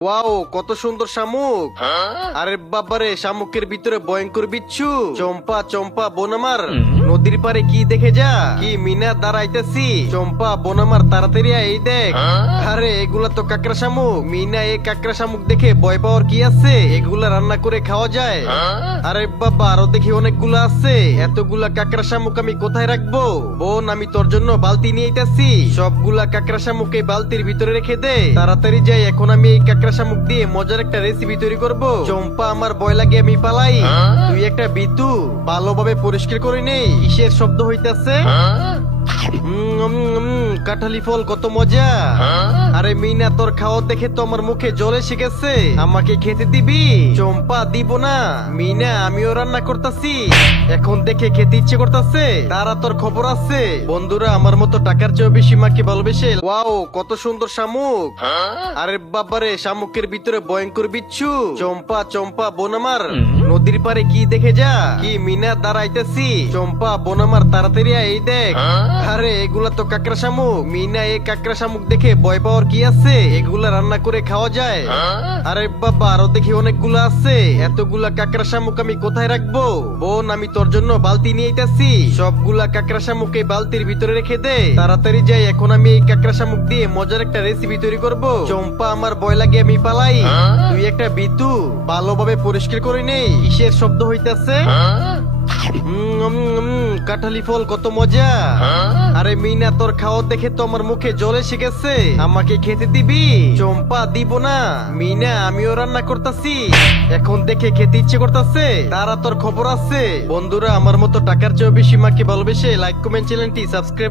Wow, কত সুন্দর শামুক। আরে বাবারে, শামুকের ভিতরে ভয়ঙ্কর বিচ্ছু। চম্পা চম্পা বোন আমার, নদীর পারে কি দেখে যা, কি মিনা দাঁড়াইতেছি। চম্পা বোন আমার, তাড়াতাড়ি আয়, এই দেখ। আরে এগুলা তো কাকড়া শামুক। মিনা এই কাকড়া শামুক দেখে ভয় পাওয়ার কি আছে, এগুলা রান্না করে খাওয়া যায়। আরে বাবা, আরো দেখি অনেকগুলা আছে। এতগুলা কাকড়া শামুক আমি কোথায় রাখবো? বোন, আমি তোর জন্য বালতি নিয়ে আইতাছি। সবগুলা কাকড়া শামুক এই বালতির ভিতরে রেখে দে। তাড়াতাড়ি যাই, এখন আমি এই কাকড়া শামুক দিয়ে মজার একটা রেসিপি তৈরি করব। চম্পা আমার ভয় লাগে, আমি পালাই। তুই একটা বিতু, ভালোভাবে পরিষ্কার করে নেই। কিসের শব্দ হইতাছে? কাঁঠালি ফল, কত মজা। আরে মিনা, তোর খাওয়া দেখে তো আমার মুখে জল এসে গেছে। আমাকে খেতে দিবি? চম্পা, দিব না। মিনা, আমিও রান্না করতেছি, এখন দেখে খেতে ইচ্ছে করতেছে। তারা তোর খবর আছে। বন্ধুরা, আমার মতো টাকার চেয়ে বেশি মাকে ভালোবেসে। ওয়াও, কত সুন্দর শামুক। আরে বাবারে, শামুকের ভিতরে ভয়ঙ্কর বিচ্ছু। চম্পা চম্পা বোন আমার, নদীর পারে কি দেখে যা, কি মিনা দাঁড়াইতেছি। চম্পা বোন আমার, তাড়াতাড়ি আয়, এই দেখ। আরে এগুলা তো কাকড়া শামুক। মিনা এই কাকড়া শামুক দেখে ভয় পাওয়ার কি আছে, এগুলা রান্না করে খাওয়া যায়। আরে বাবা, আরো দেখি অনেকগুলা আছে। এতগুলা কাকড়া শামুক আমি কোথায় রাখবো? বোন, আমি তোর জন্য বালতি নিয়ে আইতাছি। সবগুলা কাকড়া শামুক এই বালতির ভিতরে রেখে দে। তাড়াতাড়ি যাই, এখন আমি এই কাকড়া শামুক দিয়ে মজার একটা রেসিপি তৈরি করব। চম্পা আমার ভয় লাগে, আমি পালাই। তুই একটা বিতু, ভালোভাবে পরিষ্কার করে নেই। কিসের শব্দ হইতাছে? কাঁঠালি ফল, কত মজা। আরে মিনা, তোর খাওয়া দেখে তো আমার মুখে জল এসে গেছে। আমাকে খেতে দিবি? চম্পা, দিব না। মিনা, আমিও রান্না করতেছি, এখন দেখে খেতে ইচ্ছে করতেছে। তারা তোর খবর আছে। বন্ধুরা, আমার মতো টাকার চেয়ে বেশি মাকে ভালোবেসে লাইক কমেন্ট চ্যানেলটি সাবস্ক্রাইব